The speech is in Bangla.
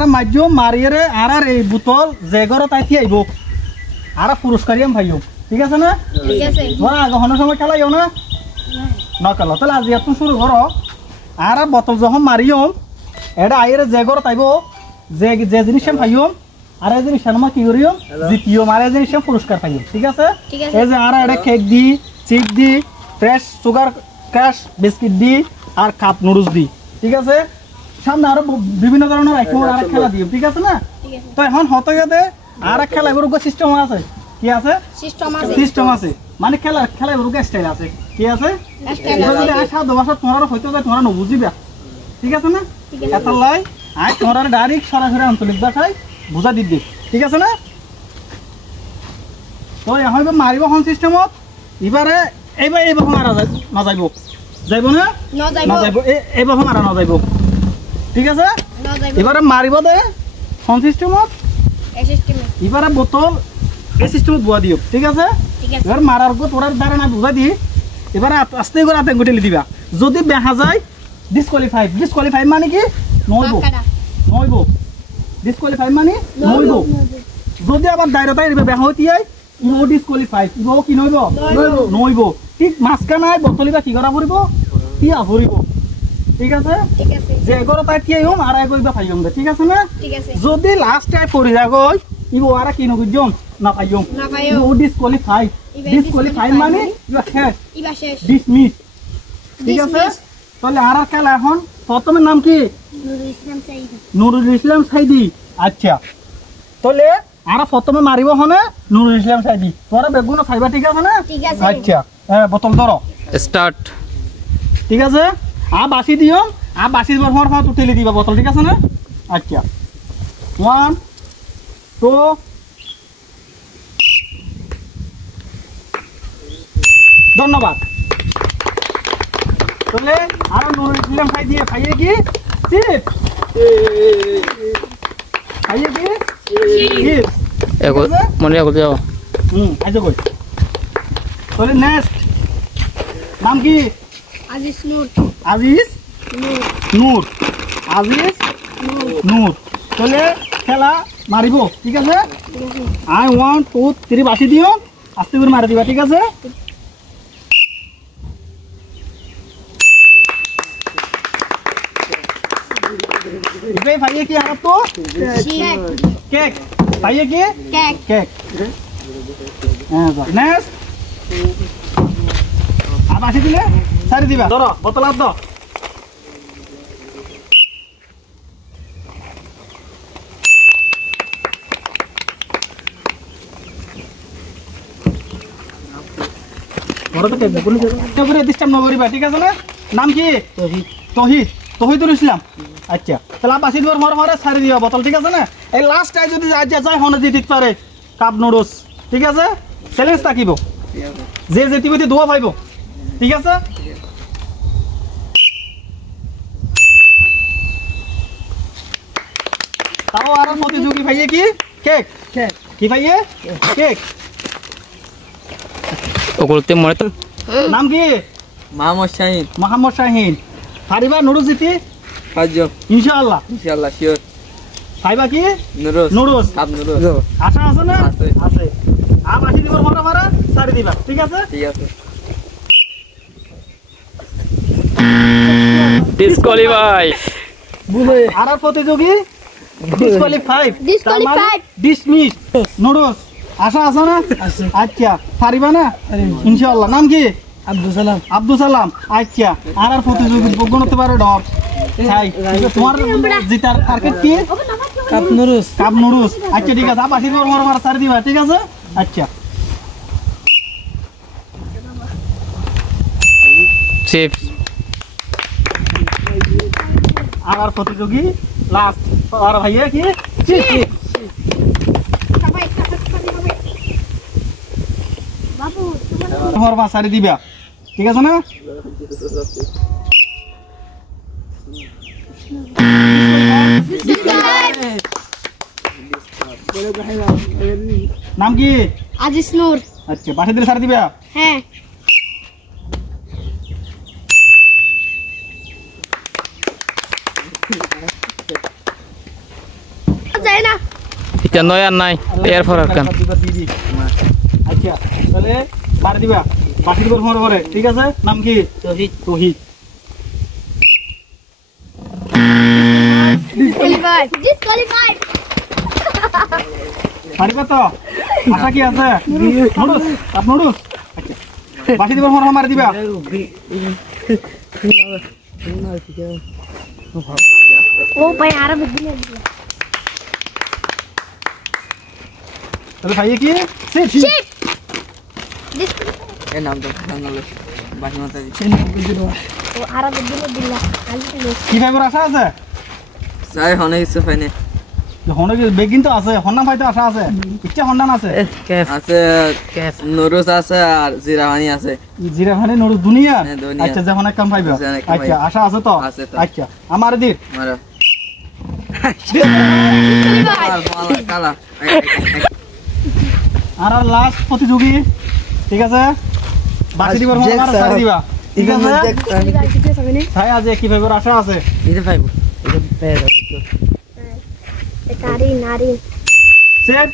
আর মাধ্যম মারিয়ে আর এই বোতল যে ঘরে তাই আইব আর পুরস্কারিয়াম ভাইও ঠিক আছে না? ঠিক আছে। তোরা গহনের সময় খেলাইও না না খেলো তাহলে আজ এত শুরু করো আর বোতল যখন মারিও এটা আইয়ের যে ঘরে তাইব যে যে জিনিস পাইও আর এই জিনিস আমার কি করিও জিতিও আর এই জিনিস পুরস্কার পাইও ঠিক আছে? এই যে আর এটা কেক দি চিপ দি ফ্রেশ সুগার ক্যাশ বিস্কিট দি আর কাপ নুডলস দি ঠিক আছে? সামনে আরো বিভিন্ন ধরনের আইটেম আর খেলা দিও ঠিক আছে না? তো এখন হতে গেতে আর খেলা এগুলো সিস্টেম আছে কি আছে? সিস্টেম আছে মানে খেলা এগুলো স্টাইল আছে কি আছে? যদি আশা দবাসা তোমার হইতে যায় তোমরা নবুঝিবা ঠিক আছে না? এটা লাই আই তোমরা ডাইরেক্ট সরাসরি আঞ্চলিক ভাষায় বুঝা দিবি ঠিক আছে না? তো এখন মারিব হন সিস্টেমত এবারে এইবার মারা না যাইব যাইব না যাইব এইবার মারা না যাইব ঠিক আছে? এবারে মারিব দে হন সিস্টেমত এবারে বোতল এই সিস্টেমত বুয়া দিও ঠিক আছে? এবার মারার গো তোরার দ্বারা না বুঝাই দি এবারে আস্তে করে আতে গুটেলি দিবা যদি বেহা যায় ডিসকোয়ালিফাই মানে কি নইব ডিসকোয়ালিফাই মানে নইব যদি আবার দায়রাতাই বেহা হইতি আই ইও ডিসকোয়ালিফাই ইও কি নইব নইব ঠিক মাসখানায় বোতলিবা কি করা পড়িব তিয়া ভরিব ঠিক আছে? যে এগর তাই কি হম আর এগইবা ফাইম দে ঠিক আছে না? যদি লাস্ট টাইম পড়ি যাগই ইও আর কি নগিজম না ফাইম ইও ডিসকোয়ালিফাই মানে ইবা শেষ ডিসমিস ঠিক আছে? তাহলে আর খেলা এখন প্রথমে নাম কি নুরুল ইসলাম সাইদি আচ্ছা তাহলে আর প্রথমে মারিব হনে নুরুল ইসলাম সাইদি তোরা বেগুন খাইবা ঠিক আছে না? আচ্ছা হ্যাঁ বোতল ধরো স্টার্ট ঠিক আছে? বাসি দিও বাসি দিবার পর তুলে দিবা বোতল ঠিক আছে না? আচ্ছা 1 2 ধন্যবাদ তাহলে আরো নুরুল ইসলাম খাই দিয়ে খাইয়ে কি চিপ খাইয়ে কি চিপ মনে রাখো যাও আচ্ছা কই তাহলে নেক্সট নাম কি? আজিজ নূর তাহলে খেলা মারিব ঠিক আছে? আই 1 2 3 বাসি দিও আস্তে করে মারি দিবা ঠিক আছে? ইবে ভাইয়ে কি আর তো কেক ভাইয়ে কি কেক হ্যাঁ নেক্সট বাসি দিলে সারি দিবা ধরো বোতল আদ ঠিক আছে না? নাম কি? তহিদুল ইসলাম আচ্ছা তাহলে বাসি দিবার মরে সারি দিবা বোতল ঠিক আছে না? এই লাস্ট টাইম যদি যায় হনে দিতে পারে কাপ নুডলস ঠিক আছে? চ্যালেঞ্জ থাকিব যে যেতে দোয়া পাইব ঠিক আছে? তাও আর প্রতিযোগী ভাইয়ে কি কেক কি ভাইয়ে কেক ওগুলোতে মনে তো নাম কি? মোহাম্মদ শাহিন পারিবা নুডলস জিতি পাঁচজন ইনশাআল্লাহ শিওর খাইবা কি নুডলস আশা আছে না? আছে বাসি দিবার মারা সারি দিবা ঠিক আছে? ডিসকোয়ালিফাই আর প্রতিযোগী ডিসকোয়ালিফাইড ডিসমিস নুডলস আশা আছে না? আচ্ছা পারিবা না ইনশাআল্লাহ নাম কি? আব্দুল সালাম আচ্ছা আর প্রতিযোগী বগনতে পারে ডর তাই তোমার জিতার টার্গেট কি? কাপ নুডলস আচ্ছা ঠিক আছে বাসি দিবার মারা সারি দিবা ঠিক আছে? আচ্ছা চিপস আর প্রতিযোগী লাস্ট আর ভাইয়া কি বাবু সারি দিবা ঠিক আছে না? নাম কি? আজিজ নূর আচ্ছা বাসি দিলে সারি দিবা হ্যাঁ যায় না এটা নয় আর নাই এরপর আর কেন দিবা দিদি আচ্ছা তাহলে মার দিবা বাকি দিবার ফোন করে ঠিক আছে নাম কি তহিদ তহিদ ডিসকোয়ালিফাইড পারিবা তো আশা কি আছে নুডলস আপ নুডলস আচ্ছা বাকি দিবার ফোন মার দিবা ও ভাই আরো বুদ্ধি তাহলে ভাই কি শিপ শিপ এর নাম তো বাংলা বাকি মাথা ও আরো বুদ্ধি দিলা আলি কি ফাইবার আশা আছে যাই অনেক কিছু পাইনি হনে বেগিন তো আছে হন্না ভাই তো আশা আছে ইচ্ছা হন্না আছে আছে নুরুস আছে আর জিরাহানি আছে জিরা ভানে নুরুস দুনিয়া হ্যাঁ, দুনিয়া। আচ্ছা যখন কাম পাইবা যখন এক কাম আচ্ছা পাইবা। আশা আছে তো আছে তো। আচ্ছা আমার দির মারা কালা আর লাস্ট প্রতিযোগী ঠিক আছে বাকি দিবার ফোন আর সারি দিবা ঠিক আছে ভাই আজ কি ফাইবার আশা আছে দিতে পাইবো নারী নারী সেট